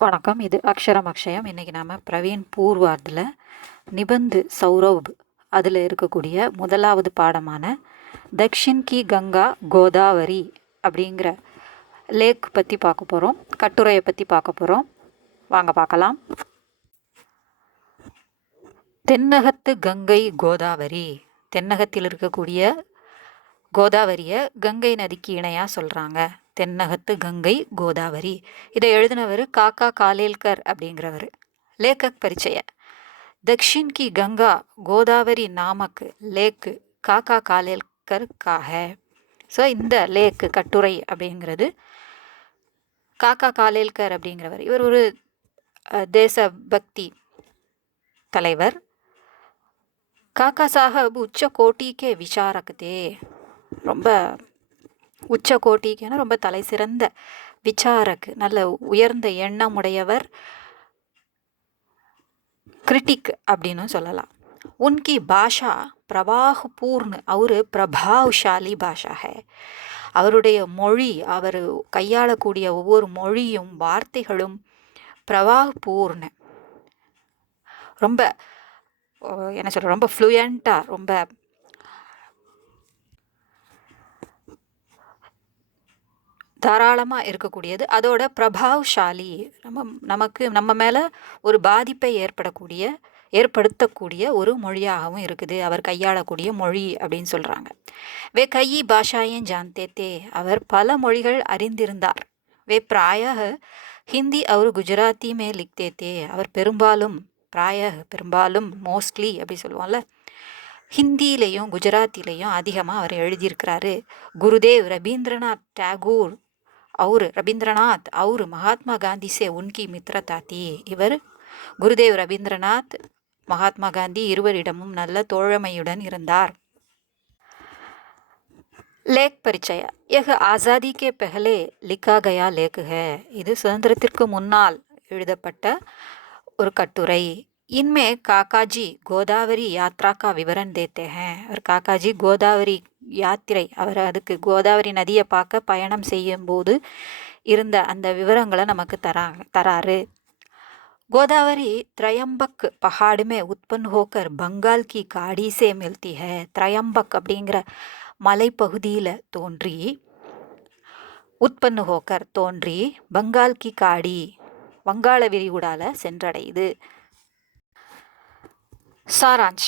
வணக்கம். இது அக்ஷரம் அக்ஷயம். இன்றைக்கி நாம் பிரவீன் பூர்வார்டில் நிபந்து சௌரவ் அதில் இருக்கக்கூடிய முதலாவது பாடமான தக்ஷின் கி கங்கா கோதாவரி அப்படிங்கிற லேக் பற்றி பார்க்க போகிறோம். கட்டுரையை பற்றி பார்க்க போகிறோம். வாங்க பார்க்கலாம். தென்னகத்து கங்கை கோதாவரி. தென்னகத்தில் இருக்கக்கூடிய கோதாவரியை கங்கை நதிக்கு இணையாக சொல்கிறாங்க. தென்னகத்து கங்கை கோதாவரி. இதை எழுதினவர் காக்கா காலேல்கர் அப்படிங்கிறவர். லேக்கக் பரிச்சய. தக்ஷின் கி கங்கா கோதாவரி நாமக் லேக்கு காக்கா காலேல்கர் காக. ஸோ இந்த லேக்கு கட்டுரை அப்படிங்கிறது காக்கா காலேல்கர் அப்படிங்கிறவர். இவர் ஒரு தேசபக்தி தலைவர். காக்கா சாஹப் உச்ச கோட்டிக்கே விசாரக்குதே. ரொம்ப உச்ச கோட்டிக்கான ரொம்ப தலை சிறந்த விசாரக்கு, நல்ல உயர்ந்த எண்ணம் உடையவர். கிரிட்டிக் அப்படின்னு சொல்லலாம். உன்கி பாஷா பிரவாகபூர்ண, அவரு பிரபாவசாலி பாஷா ஹே. அவருடைய மொழி, அவர் கையாளக்கூடிய ஒவ்வொரு மொழியும் வார்த்தைகளும் பிரவாகபூர்ண, ரொம்ப என்ன சொல்ற, ரொம்ப ஃப்ளூயண்ட்டாக, ரொம்ப தாராளமாக இருக்கக்கூடியது. அதோட பிரபாவசாலி, நம்ம மேலே ஒரு பாதிப்பை ஏற்படுத்தக்கூடிய ஒரு மொழியாகவும் இருக்குது அவர் கையாளக்கூடிய மொழி அப்படின்னு சொல்கிறாங்க. வே கையி பாஷாயன் ஜான்தே. அவர் பல மொழிகள் அறிந்திருந்தார். வே பிராய ஹிந்தி அவர் குஜராத்தி மே லிக்தே. அவர் பெரும்பாலும் மோஸ்ட்லி அப்படி சொல்லுவோம்ல, ஹிந்தியிலையும் குஜராத்திலையும் அதிகமாக அவர் எழுதியிருக்கிறாரு. குருதேவ் ரவீந்திரநாத் டாகூர் और महात्मा गांधी से उनकी मित्रता थी. இவர் குருதேவ் ரவீந்திரநாத், மகாத்மா காந்தி இருவரிடமும் நல்ல தோழமையுடன் இருந்தார். लेख परिचय. यह आज़ादी के पहले लिखा गया लेख है. இது சுதந்திரத்திற்கு முன்னால் எழுதப்பட்ட ஒரு கட்டுரை. इनमें काकाजी गोदावरी यात्रा का विवरण देते हैं. और काकाजी गोदावरी யாத்திரை, அவர் அதுக்கு கோதாவரி நதியை பார்க்க பயணம் செய்யும் போது இருந்த அந்த விவரங்களை நமக்கு தராரு. கோதாவரி திரையம்பக் பஹாடு மே உற்பன் ஹோக்கர் பங்கால் கி காடி சே மில்தி ஹை. திரையம்பக் அப்படிங்கிற மலைப்பகுதியில் தோன்றி, உற்பன் ஹோக்கர் தோன்றி, பங்கால் கி காடி வங்காள விரிகுடால சென்றடையுது. सारांश.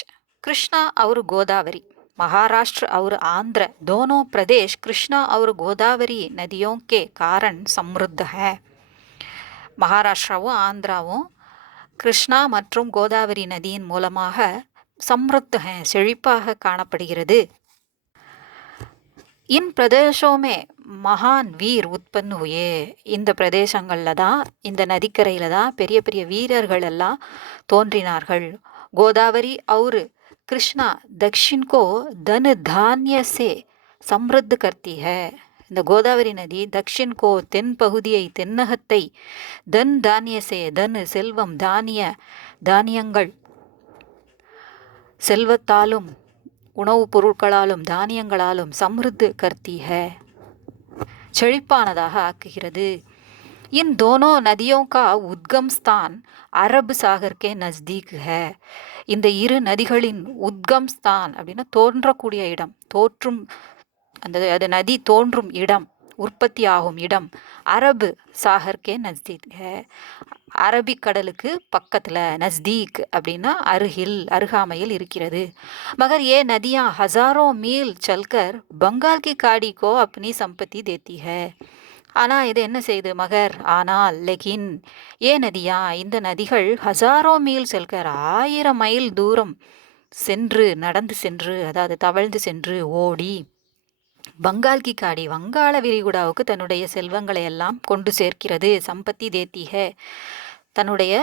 कृष्णा और गोदावरी, महाराष्ट्र और आंध्र दोनों प्रदेश कृष्णा और गोदावरी नदियों के कारण समृद्ध है. மகாராஷ்டிராவும் ஆந்திராவும் கிருஷ்ணா மற்றும் கோதாவரி நதியின் மூலமாக சம்ருத்த है, செழிப்பாக காணப்படுகிறது. இன் பிரதேசோமே மகான் வீர் உற்பன்னு हुए. இந்த பிரதேசங்களில் தான், இந்த நதிக்கரையில் தான் பெரிய பெரிய வீரர்கள் எல்லாம் தோன்றினார்கள். गोदावरी और कृष्णा दक्षिण को धन धान्य से समृद्ध करती है. இந்த கோதாவரி நதி தக்ஷின் கோ தென் பகுதியை, தென்னகத்தை, தன் தானிய சே, தன் செல்வம், தானியங்கள், செல்வத்தாலும் உணவுப் பொருட்களாலும் தானியங்களாலும் சம்ருத்து கர்த்தி ஹை, செழிப்பானதாக ஆக்குகிறது. इन दोनों नदियों का उद्गम स्थान அரபு சாகர் கே நஸ்தீக் ஹை. இந்த இரு நதிகளின் உத்கம் ஸ்தான் அப்படின்னா தோன்றக்கூடிய இடம், அது நதி தோன்றும் இடம், உற்பத்தி ஆகும் இடம். அரபு சாகர் கே நஸ்தீக் ஹை, அரபிக்கடலுக்கு பக்கத்தில், நஸ்தீக் அப்படின்னா அருகாமையில் இருக்கிறது. மகர் ஏ நதியா ஹசாரோ மீல் சல்கர் பங்கால் கி காடி கோ அப்னி சம்பத்தி தேத்தி ஹை. ஆனால் இது என்ன செய்யுது? மகர், ஆனால், லெகின், ஏ நதியா, இந்த நதிகள் ஹசாரோ மீல் செல்கர் 1000 மைல் தூரம் சென்று, நடந்து சென்று, அதாவது தவழ்ந்து சென்று, ஓடி, பங்கால் கி காடி வங்காள விரிகுடாவுக்கு தன்னுடைய செல்வங்களை எல்லாம் கொண்டு சேர்க்கிறது. சம்பத்தி தேத்திக, தன்னுடைய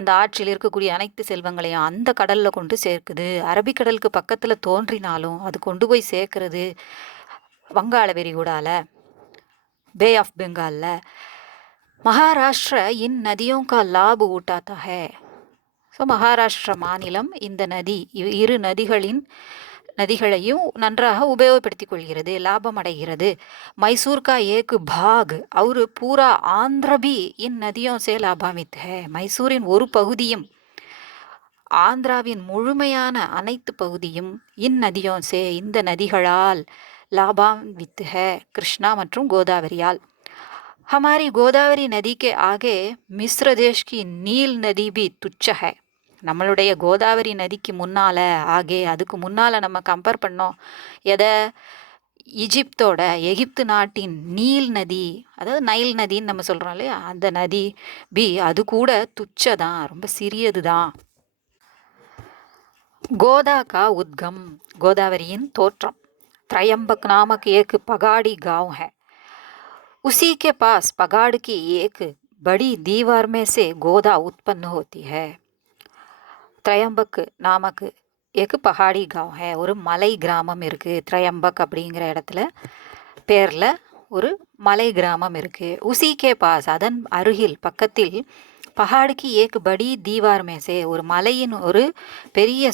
அந்த ஆற்றில் இருக்கக்கூடிய அனைத்து செல்வங்களையும் அந்த கடலில் கொண்டு சேர்க்குது. அரபிக்கடலுக்கு பக்கத்தில் தோன்றினாலும் அது கொண்டு போய் சேர்க்கிறது வங்காள விரிகுடால, बे ऑफ बंगाल. महाराष्ट्र इन नदियों का लाभ उठाता है. ஸோ மகாராஷ்டிரா மாநிலம் இந்த இரு நதிகளின் நதிகளையும் நன்றாக உபயோகப்படுத்திக் கொள்கிறது, லாபம் அடைகிறது. மைசூர் கா ஏக் பாக் और पूरा आंध्र भी इन नदियों से लाभान्वित है. மைசூரின் ஒரு பகுதியும் ஆந்திராவின் முழுமையான அனைத்து பகுதியும் இந்நதியோं से இந்த நதிகளால் लाभान्वित है, கிருஷ்ணா மற்றும் கோதாவரியால். हमारी गोदावरी नदी के आगे मिस्र देश की नील नदी भी तुच्छ है. நம்மளுடைய கோதாவரி நதிக்கு முன்னால அதுக்கு முன்னால நம்ம கம்பேர் பண்ணோம் எதை, ஈஜிப்தோட, எகிப்து நாட்டின் நீல் நதி, அதாவது நைல் நதின்னு நம்ம சொல்றோம் இல்லையா, அந்த நதி அது கூட துச்சதான், ரொம்ப சிறியது தான். கோதா கா உத்கம், கோதாவரியின் தோற்றம். त्रयंबक नामक एक पगाड़ी गांव है. उसी के पास पगाड़ की एक बड़ी दीवार में से गोदा उत्पन्न होती है. त्रयंबक नामक एक पहाड़ी गांव है. ஒரு மலை கிராமம் இருக்கு. த்ரயம்பக் அப்படிங்கிற இடத்துல பேர்ல ஒரு மலை கிராமம் இருக்கு. உசி கே பாஸ், அதன் அருகில் பக்கத்தில், பஹாடுக்கு ஏக் படி தீவார் மேசே, ஒரு மலையின் ஒரு பெரிய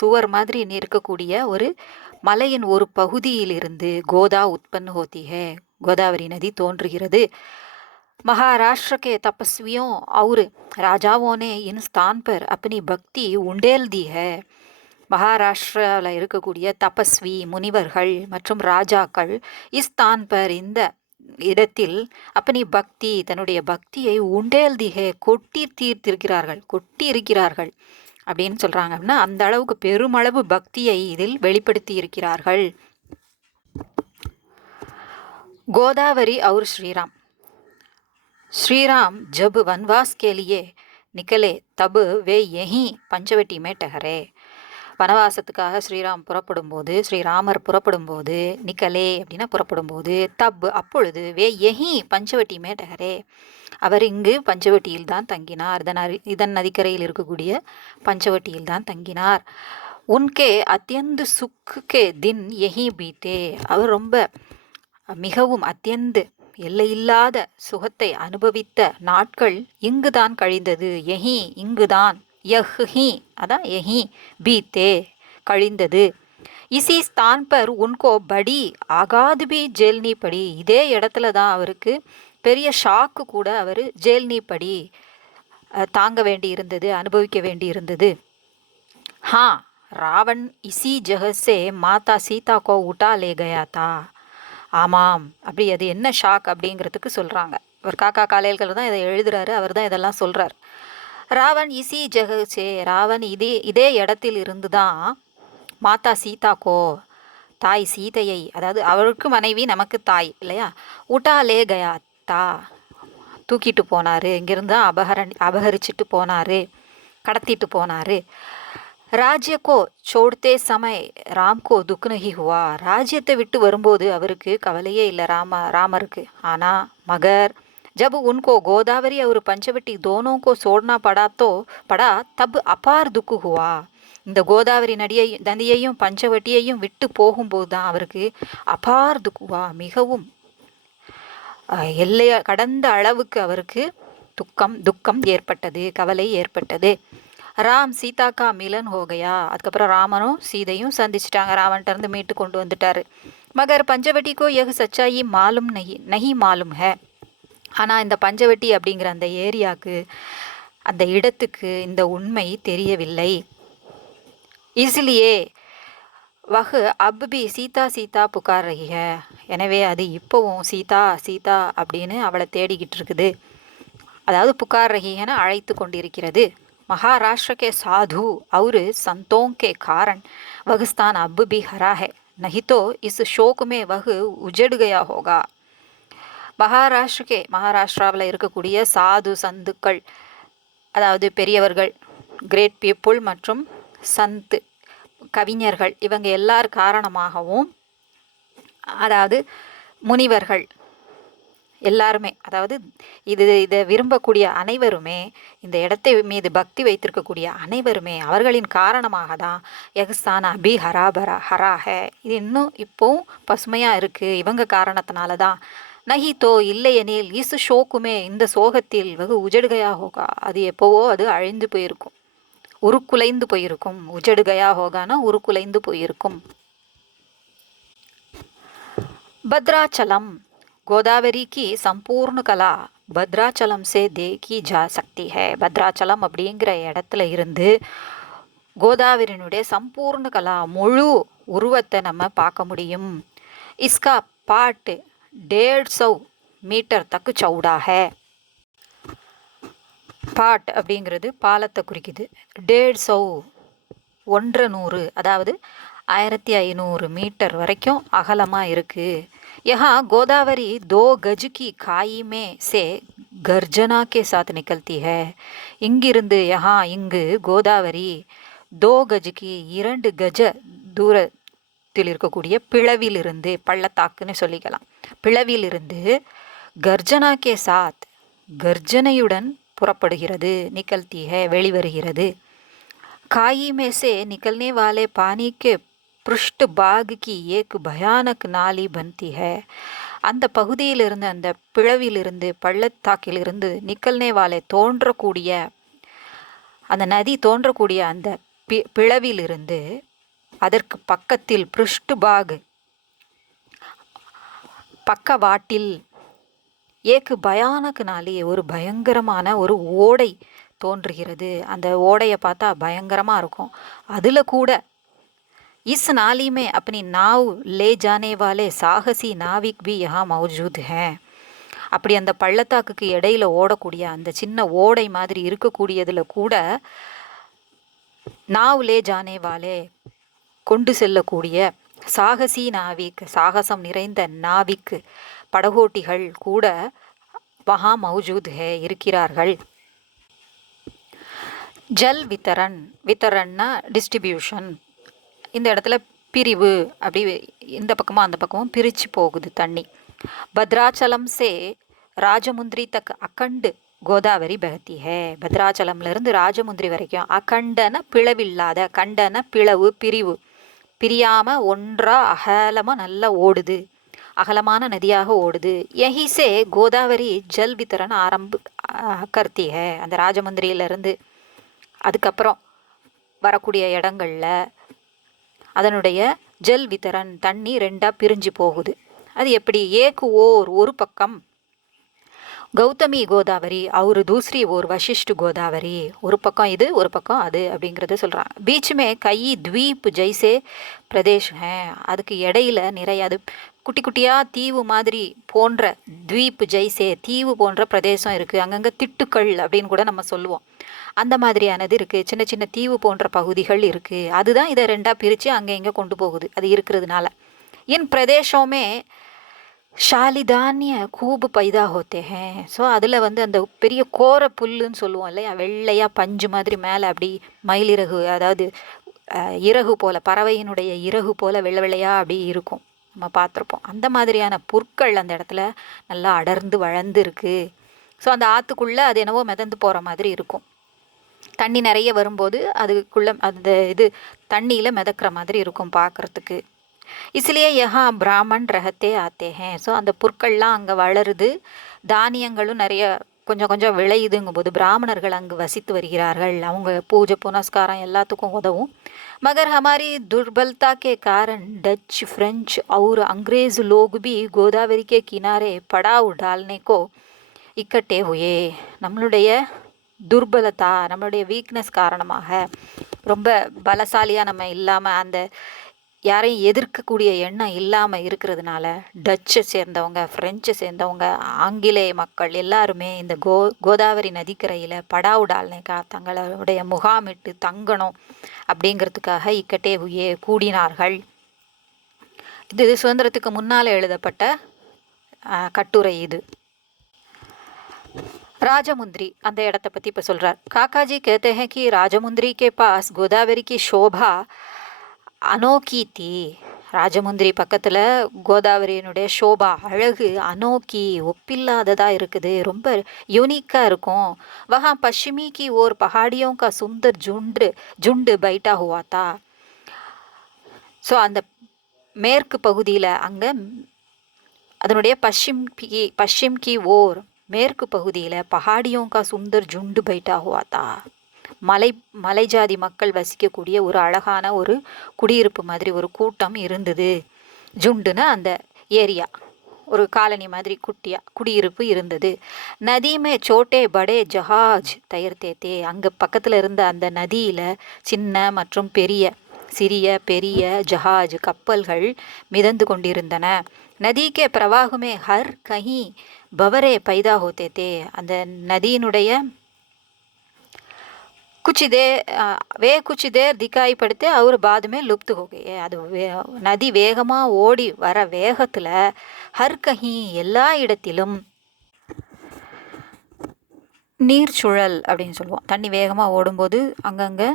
சுவர் மாதிரி இருக்கக்கூடிய ஒரு மலையின் ஒரு பகுதியிலிருந்து கோதா உற்பத்தி ஹோத்தி ஹே, கோதாவரி நதி தோன்றுகிறது. महाराष्ट्र के तपस्वियों और राजाओं ने इन स्थान पर अपनी भक्ति उंडेल दी है. மகாராஷ்டிராவில் இருக்கக்கூடிய தபஸ்வி, முனிவர்கள் மற்றும் ராஜாக்கள் இஸ்தான் பர், இந்த இடத்தில், அப்பனி பக்தி, தன்னுடைய பக்தியை உண்டேல் திகே, கொட்டி இருக்கிறார்கள் அப்படின்னு சொல்றாங்க. அப்படின்னா அந்த அளவுக்கு பெருமளவு பக்தியை இதில் வெளிப்படுத்தி இருக்கிறார்கள். கோதாவரி और श्रीराम. श्रीराम जब वनवास के लिए निकले तब वे यहीं पंचवटी में ठहरे. வனவாசத்துக்காக ஸ்ரீராமர் புறப்படும்போது நிக்கலே அப்படின்னா புறப்படும்போது, தப் அப்பொழுது, வே யஹி பஞ்சவட்டி மே டஹரே, அவர் இங்கு பஞ்சவட்டியில் தான் தங்கினார், இதன் நதிக்கரையில் இருக்கக்கூடிய பஞ்சவட்டியில் தான் தங்கினார். உன்கே அத்தியந்து சுக்கே தின் யஹி பீத்தே, அவர் ரொம்ப மிகவும் அத்தியந்து எல்லையில்லாத சுகத்தை அனுபவித்த நாட்கள் இங்குதான் கழிந்தது. யஹி இங்குதான், யஹ்ஹி அதான் யஹி, பீத்தே கழிந்தது. இசி ஸ்தான் பர் உன்கோ படி ஆகாது பி ஜேல்னி படி, இதே இடத்துல தான் அவருக்கு பெரிய ஷாக்கு கூட அவர் ஜேல்னி படி தாங்க வேண்டி இருந்தது, அனுபவிக்க வேண்டி இருந்தது. ஹா, ராவன் இசி ஜஹசே மாதா சீதா கோ உட்டா லே கயா தா. ஆமாம், அப்படி அது என்ன ஷாக் அப்படிங்கிறதுக்கு சொல்கிறாங்க. அவர் காக்கா காலையில் தான் இதை எழுதுறாரு, அவர் தான் இதெல்லாம் சொல்கிறார். ராவன் இசி ஜெகசே, ராவன் இதே இடத்தில் இருந்து தான் மாதா சீதாக்கோ, தாய் சீதையை, அதாவது அவருக்கு மனைவி நமக்கு தாய் இல்லையா, உட்டாலே கயா தா, தூக்கிட்டு போனார், இங்கிருந்து அபகரிச்சிட்டு போனார், கடத்திட்டு போனார். ராஜ்யக்கோ சோடத்தே சமய ராம்கோ துக் நஹி ஹுவா, ராஜ்யத்தை விட்டு வரும்போது அவருக்கு கவலையே இல்லை ராமருக்கு. ஆனால் மகர் ஜப் உன்கோ கோதாவரி और पंचवटी दोनों को छोड़ना पड़ा तब अपार दुख हुआ. இந்த கோதாவரி நதியையும் பஞ்சவட்டியையும் விட்டு போகும்போது தான் அவருக்கு அபார் துக்குவா, மிகவும் எல்லைய கடந்த அளவுக்கு அவருக்கு துக்கம் ஏற்பட்டது, கவலை ஏற்பட்டது. ராம் சீதா கா மிலன் ஹோகையா, அதுக்கப்புறம் ராமனும் சீதையும் சந்திச்சிட்டாங்க, ராவன்கிட்ட இருந்து மீட்டு கொண்டு வந்துட்டாரு. மகர் பஞ்சவட்டிக்கோ யஹ் சச்சாயி மாலும் நஹி மாலும் ஹே, ஆனால் இந்த பஞ்சவட்டி அப்படிங்கிற அந்த ஏரியாவுக்கு, அந்த இடத்துக்கு இந்த உண்மை தெரியவில்லை. இஸ்லியே வஹ் அப் பி சீதா சீதா புகார் ரஹி ஹே, எனவே அது இப்போவும் சீதா சீதா அப்படின்னு அவளை தேடிக்கிட்டு இருக்குது, அதாவது புகார் ரஹிஹன அழைத்து கொண்டிருக்கிறது. महाराष्ट्र के साधु और संतों के कारण वह स्थान अब भी हरा है, नहीं तो इस शोक में वह उजड़ गया होगा. மகாராஷ்டிராவில் இருக்கக்கூடிய சாது சந்துக்கள், அதாவது பெரியவர்கள், கிரேட் பீப்புள் மற்றும் சந்து கவிஞர்கள், இவங்க எல்லார் காரணமாகவும், அதாவது முனிவர்கள் எல்லாருமே, அதாவது இதை விரும்பக்கூடிய அனைவருமே, இந்த இடத்தை மீது பக்தி வைத்திருக்கக்கூடிய அனைவருமே, அவர்களின் காரணமாக தான் யகஸ்தான் அபி ஹராஹ, இது இன்னும் இப்போவும் பசுமையாக இருக்குது, இவங்க காரணத்தினால தான். நஹி தோ, இல்லையெனில், இசு ஷோக்குமே, இந்த சோகத்தில் வெகு உஜடுகையா ஹோகா, அது எப்போவோ அது அழிந்து போயிருக்கும். உருக்குலைந்து போயிருக்கும். உஜடு கயா ஹோகானா உருக்குலைந்து போயிருக்கும். भद्राचलम, गोदावरी की संपूर्ण कला भद्राचलम से देखी जा सकती है. பத்ராச்சலம் அப்படிங்கிற இடத்துல இருந்து கோதாவரியினுடைய சம்பூர்ண கலா முழு உருவத்தை நம்ம பார்க்க முடியும். इसका पाट 150 மீட்டர் தக்கு சவுடா है. பாட் அப்படிங்கிறது பாலத்தை குறிக்குது. 150 100 அதாவது 1500 மீட்டர் வரைக்கும் அகலமாக இருக்குது. यहाँ गोदावरी 2 गज की खाई में से गर्जना के साथ निकलती है. இங்கிருந்து यहाँ இங்கு கோதாவரி 2 गज की 2 கஜ தூரத்தில் இருக்கக்கூடிய பிளவிலிருந்து, பள்ளத்தாக்குன்னு சொல்லிக்கலாம், பிளவிலிருந்து கர்ஜனா கே சாத் கர்ஜனையுடன் புறப்படுகிறது. நிகழ்த்தி है வெளிவருகிறது. खाई में से निकलने वाले पानी के पृष्ठ भाग की एक भयानक नाली बनती है. அந்த பகுதியிலிருந்து, அந்த பிளவிலிருந்து, பள்ளத்தாக்கிலிருந்து நிக்கல்னே வாலே தோன்றக்கூடிய, அந்த நதி தோன்றக்கூடிய அந்த பிளவிலிருந்து அதற்கு பக்கத்தில் பிருஷ்டுபாக் பக்கவாட்டில் ஏக்கு பயானக் நாளி ஒரு பயங்கரமான ஒரு ஓடை தோன்றுகிறது. அந்த ஓடையை பார்த்தா பயங்கரமாக இருக்கும். அதில் கூட இஸ் नाली में अपनी नाव ले जाने वाले साहसी नाविक भी यहाँ मौजूद हैं. அப்படி அந்த பள்ளத்தாக்குக்கு இடையில ஓடக்கூடிய அந்த சின்ன ஓடை மாதிரி இருக்கக்கூடியதில் கூட நாவ் லே ஜானே வாலே கொண்டு செல்லக்கூடிய சாகசி நாவிக், சாகசம் நிறைந்த நாவிக் படகோட்டிகள் கூட வஹா மௌஜூத் ஹே இருக்கிறார்கள். ஜல் வித்தரன், வித்தரன்னா டிஸ்ட்ரிபியூஷன். இந்த இடத்துல பிரிவு, அப்படி இந்த பக்கமும் அந்த பக்கமும் பிரித்து போகுது தண்ணி. பத்ராச்சலம் சே ராஜமுந்திரி தக் அகண்டு கோதாவரி பகத்தி ஹே. பத்ராச்சலம்லேருந்து ராஜமுந்திரி வரைக்கும் அகண்டன பிளவில்லாத, கண்டன பிளவு, பிரிவு, பிரியாமல் ஒன்றா அகலமாக நல்லா ஓடுது, அகலமான நதியாக ஓடுது. யஹி சே கோதாவரி ஜல் வித்தரன் கர்த்தி ஹே. அந்த ராஜமுந்திரியிலேருந்து அதுக்கப்புறம் வரக்கூடிய இடங்களில் அதனுடைய ஜல் வித்தரன் தண்ணி ரெண்டாக பிரிஞ்சு போகுது. அது எப்படி? ஏக்கு ஓர் ஒரு பக்கம் கௌதமி கோதாவரி और दूसरी ओर वशिष्ठ गोदावरी, ஒரு பக்கம் இது ஒரு பக்கம் அது அப்படிங்கிறத சொல்கிறாங்க. बीच में कई द्वीप जैसे प्रदेश हैं. அதுக்கு இடையில நிறைய, அது குட்டி குட்டியாக தீவு மாதிரி போன்ற, द्वीप जैसे தீவு போன்ற பிரதேசம் இருக்குது. அங்கங்கே திட்டுக்கள் அப்படின்னு கூட நம்ம சொல்லுவோம். அந்த மாதிரியானது இருக்குது. சின்ன சின்ன தீவு போன்ற பகுதிகள் இருக்குது. அதுதான் இதை ரெண்டாக பிரித்து அங்கே இங்கே கொண்டு போகுது, அது இருக்கிறதுனால. இன் பிரதேசமே ஷாலிதானிய கூபு பைதா ஹோத்தே ஹே. ஸோ அதில் வந்து அந்த பெரிய கோர புல்லுன்னு சொல்லுவோம் இல்லையா, வெள்ளையாக பஞ்சு மாதிரி மேலே அப்படி மயிலிறகு, அதாவது இறகு போல், பறவையினுடைய இறகு போல் வெள்ளை வெள்ளையாக அப்படி இருக்கும், நம்ம பார்த்துருப்போம். அந்த மாதிரியான புற்கள் அந்த இடத்துல நல்லா அடர்ந்து வளர்ந்து இருக்குது. ஸோ அந்த ஆற்றுக்குள்ளே அது என்னவோ மிதந்து போகிற மாதிரி இருக்கும். தண்ணி நிறைய வரும்போது அதுக்குள்ளே அந்த இது தண்ணியில் மிதக்கிற மாதிரி இருக்கும் பார்க்குறதுக்கு. इसलिए यहाँ பிராமன் ரகத்தே ஆத்தே ஹே. ஸோ அந்த புற்கள்லாம் அங்கே வளருது, தானியங்களும் நிறைய கொஞ்சம் கொஞ்சம் விளையுதுங்கும் போது பிராமணர்கள் அங்கு வசித்து வருகிறார்கள். அவங்க பூஜை புனஸ்காரம் எல்லாத்துக்கும் உதவும். मगर हमारी दुर्बलता के कारण डच, फ्रेंच और अंग्रेज लोग भी गोदावरी के किनारे पड़ाव डालने को इकट्ठे हुए. நம்மளுடைய துர்பலதா, நம்மளுடைய வீக்னஸ் காரணமாக, ரொம்ப பலசாலியாக நம்ம இல்லாமல், அந்த யாரையும் எதிர்க்கக்கூடிய எண்ணம் இல்லாமல் இருக்கிறதுனால டச்சை சேர்ந்தவங்க, ஃப்ரெஞ்சை சேர்ந்தவங்க, ஆங்கிலேய மக்கள் எல்லாருமே இந்த கோதாவரி நதிக்கரையில் படாவு டால்னேக்கா, தங்களுடைய முகாமிட்டு தங்கணும் அப்படிங்கிறதுக்காக இக்கட்டே உயே கூடினார்கள். இது சுதந்திரத்துக்கு முன்னால் எழுதப்பட்ட கட்டுரை இது. ராஜமுந்திரி அந்த இடத்த பற்றி இப்போ சொல்கிறார். காக்காஜி कहते हैं कि राजमुंद्री के पास गोदावरी की शोभा அனோக்கி தீ. ராஜமுந்திரி பக்கத்தில் கோதாவரியினுடைய ஷோபா, அழகு, அனோக்கி, ஒப்பில்லாததாக இருக்குது, ரொம்ப யூனிக்காக இருக்கும். வஹா பश्चिमी की ओर पहाड़ियों का सुंदर झुंड बैठा हुआ था. ஸோ அந்த மேற்கு பகுதியில், அங்கே அதனுடைய பश्चिम की ओर மேற்கு பகுதியில் பஹாடியோங்கா சுந்தர் ஜுண்டு பைட்டா ஹுவாத்தா, மலை மலை ஜாதி மக்கள் வசிக்கக்கூடிய ஒரு அழகான ஒரு குடியிருப்பு மாதிரி ஒரு கூட்டம் இருந்தது. ஜுண்டுன்னா அந்த ஏரியா, ஒரு காலனி மாதிரி குடியிருப்பு இருந்தது. நதிமே சோட்டே படே ஜஹாஜ் தயர்த்தே தே, அங்கே பக்கத்தில் இருந்த அந்த நதியில் சின்ன மற்றும் சிறிய பெரிய ஜஹாஜ் கப்பல்கள் மிதந்து கொண்டிருந்தன. நதிக்கே பிரவாகமே ஹர் கஹி பவரே பைதா ஹோத்தே தே, அந்த நதியினுடைய कुछ देर दिखाई पड़ते और बाद में लुप्त हो गए. அது நதி வேகமாக ஓடி வர வேகத்தில் ஹர் கஹி எல்லா இடத்திலும் நீர் சுழல் அப்படின்னு சொல்லுவோம். தண்ணி வேகமாக ஓடும்போது அங்கங்கே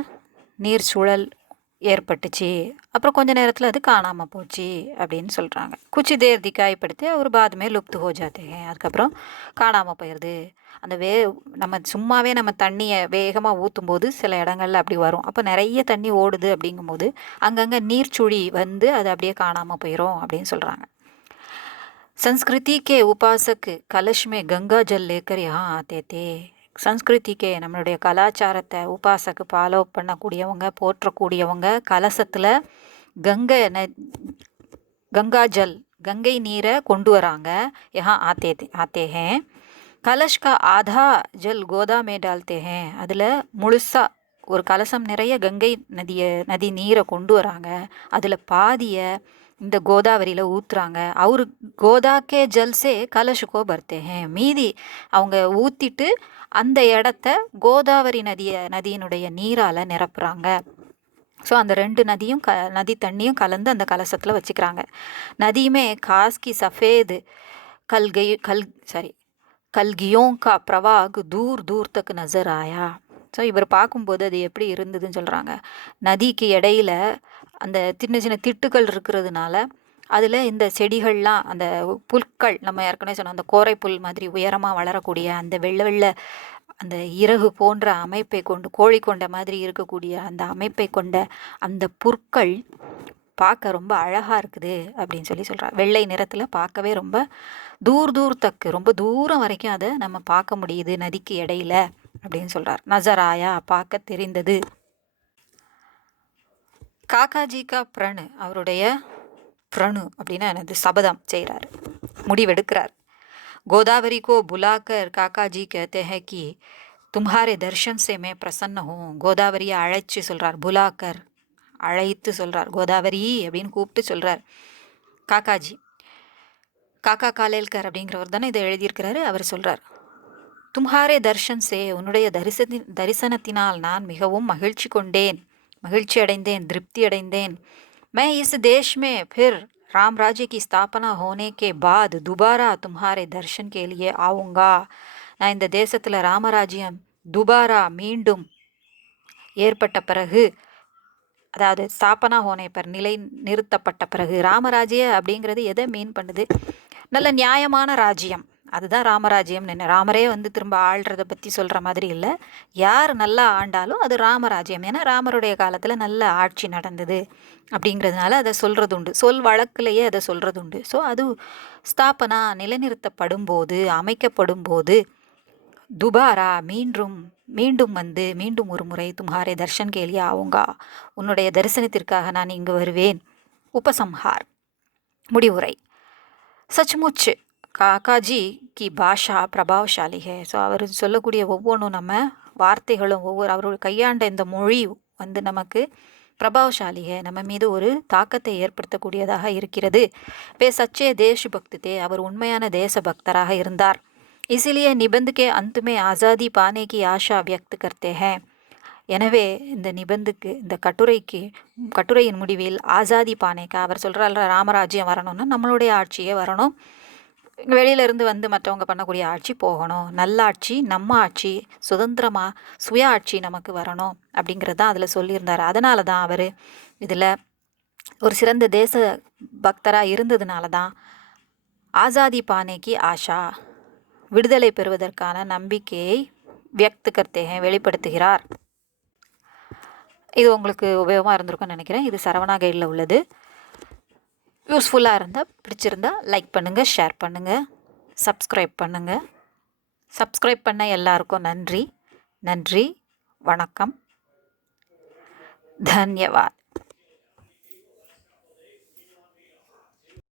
நீர் சுழல் ஏற்பட்டுச்சு. அப்புறம் கொஞ்ச நேரத்தில் அது காணாமல் போச்சு அப்படின்னு சொல்கிறாங்க. குச்சி தேர் திக்காயப்படுத்தி ஒரு பாதுமே லுப்து ஹோ ஜாத்தே, அதுக்கப்புறம் காணாமல் போயிடுது. அந்த நம்ம சும்மாவே நம்ம தண்ணியை வேகமாக ஊற்றும் போது சில இடங்கள்ல அப்படி வரும். அப்போ நிறைய தண்ணி ஓடுது அப்படிங்கும்போது அங்கங்கே நீர்ச்சுழி வந்து அது அப்படியே காணாமல் போயிடும் அப்படின்னு சொல்கிறாங்க. संस्कृति के उपासक कलश में गंगा जल लेकर यहाँ आते थे. சன்ஸ்கிருதிக்கே நம்மளுடைய கலாச்சாரத்தை உபாசக்கு ஃபாலோ பண்ணக்கூடியவங்க, போற்றக்கூடியவங்க கலசத்தில் கங்கா ஜல் கங்கை நீரை கொண்டு வராங்க. யஹா ஆத்தே ஹேன். கலஷ் கா ஆதா ஜல் கோதா மே டால்தே ஹேன். அதில் முழுசாக ஒரு கலசம் நிறைய கங்கை நதி நீரை கொண்டு வராங்க. அதில் பாதியை இந்த கோதாவரியில் ஊற்றுறாங்க. அவரு கோதாக்கே ஜல்சே கலஷுக்கோ பர்த்தே, மீதி அவங்க ஊற்றிட்டு அந்த இடத்த கோதாவரி நதியினுடைய நீரால் நிரப்புறாங்க. ஸோ அந்த ரெண்டு நதியும் நதி தண்ணியும் கலந்து அந்த கலசத்தில் வச்சுக்கிறாங்க. நதியுமே காஸ்கி சஃபேது கல்கியோं का प्रवाह दूर दूर तक नजर आया. ஸோ இவர் பார்க்கும்போது அது எப்படி இருந்ததுன்னு சொல்கிறாங்க. நதிக்கு இடையில அந்த சின்ன சின்ன திட்டுகள் இருக்கிறதுனால அதில் இந்த செடிகள்லாம், அந்த புற்கள், நம்ம ஏற்கனவே சொன்னோம் அந்த கோரை புல் மாதிரி உயரமாக வளரக்கூடிய அந்த வெள்ளை அந்த இறகு போன்ற அமைப்பை கொண்டு, கோழி கொண்ட மாதிரி இருக்கக்கூடிய அந்த அமைப்பை கொண்ட அந்த புற்கள் பார்க்க ரொம்ப அழகாக இருக்குது அப்படின்னு சொல்கிறார். வெள்ளை நிறத்தில் பார்க்கவே ரொம்ப தூர் தக்கு, ரொம்ப தூரம் வரைக்கும் அதை நம்ம பார்க்க முடியுது நதிக்கு இடையில அப்படின்னு சொல்கிறார். நசராயா பார்க்க தெரிந்தது. காக்காஜிக்கா பிரணு, அவருடைய பிரணு அப்படின்னா எனது சபதம் செய்கிறார், முடிவெடுக்கிறார். गोदावरी को बुलाकर काका जी कहते हैं कि तुम्हारे दर्शन से मैं प्रसन्न हूँ. கோதாவரியை அழைச்சி சொல்கிறார், புலாக்கர் அழைத்து சொல்கிறார், கோதாவரி அப்படின்னு கூப்பிட்டு சொல்கிறார். காக்காஜி, காக்கா காலேல்கர் அப்படிங்கிறவர் தானே இதை எழுதியிருக்கிறாரு. அவர் சொல்கிறார், தும்ஹாரே தர்ஷன் சே, உன்னுடைய தரிசனத்தினால் நான் மிகவும் மகிழ்ச்சி அடைந்தேன், திருப்தி அடைந்தேன். मैं इस देश में फिर राम राज्य की स्थापना होने के बाद दोबारा तुम्हारे दर्शन के लिए आऊँगा. நான் இந்த தேசத்தில் ராமராஜ்யம் துபாரா மீண்டும் ஏற்பட்ட பிறகு, அதாவது ஸ்தாபனா ஹோனே பர் நிலை நிறுத்தப்பட்ட பிறகு, ராமராஜ்ய அப்படிங்கிறது எதை மீன் பண்ணுது? நல்ல நியாயமான ராஜ்யம், அதுதான் ராமராஜ்யம். ராமரே வந்து திரும்ப ஆள்றதை பற்றி சொல்கிற மாதிரி இல்லை. யார் நல்லா ஆண்டாலும் அது ராமராஜ்யம். ஏன்னா ராமருடைய காலத்தில் நல்ல ஆட்சி நடந்தது அப்படிங்கிறதுனால அதை சொல்கிறது உண்டு, சொல் வழக்கிலேயே அதை சொல்கிறது உண்டு. ஸோ அது ஸ்தாபனா நிலைநிறுத்தப்படும் போது, அமைக்கப்படும் போது, துபாரா மீண்டும் வந்து மீண்டும் ஒரு முறை தும்ஹாரே தர்ஷன் கேலியா ஆவுங்கா, உன்னுடைய தரிசனத்திற்காக நான் இங்கு வருவேன். உபசம்ஹார், முடிவுரை. சச்முச் காக்காஜி கி பாஷா பிரபாவசாலி ஹே. ஸோ அவர் சொல்லக்கூடிய ஒவ்வொன்றும் நம்ம வார்த்தைகளும் அவருடைய கையாண்ட இந்த மொழி வந்து நமக்கு பிரபாவசாலி ஹே, நம்ம மீது ஒரு தாக்கத்தை ஏற்படுத்தக்கூடியதாக இருக்கிறது. வே சச்சே தேஷ்பக்தி தே, அவர் உண்மையான தேசபக்தராக இருந்தார். இசிலியே நிபந்த் கே அந்த் மே ஆசாதி பானே கி ஆஷா வியக்த் கர்த்தே ஹே. எனவே இந்த கட்டுரையின் முடிவில் ஆசாதி பானேக்கா, அவர் சொல்கிறார் ராமராஜ்யம் வரணும்னா நம்மளுடைய ஆட்சியே வரணும், வெளியிலேருந்து வந்து மற்றவங்க பண்ணக்கூடிய ஆட்சி போகணும், நல்லாட்சி, நம்ம ஆட்சி, சுதந்திரமாக சுய ஆட்சி நமக்கு வரணும் அப்படிங்கிறது தான் அதில் சொல்லியிருந்தார். அதனால தான் அவர் இதில் ஒரு சிறந்த தேச பக்தராக இருந்ததுனால தான் ஆசாதி பானேக்கு ஆஷா, விடுதலை பெறுவதற்கான நம்பிக்கையை வியக்த் கர்த்தே ஹே, வெளிப்படுத்துகிறார். இது உங்களுக்கு உபயோகமாக இருந்திருக்கும்னு நினைக்கிறேன். இது சரவணா கைடில் உள்ளது. யூஸ்ஃபுல்லாக இருந்தால், பிடிச்சிருந்தா லைக் பண்ணுங்கள், ஷேர் பண்ணுங்கள், சப்ஸ்கிரைப் பண்ணுங்கள். சப்ஸ்கிரைப் பண்ண எல்லாருக்கும் நன்றி. வணக்கம். தன்யவாத்.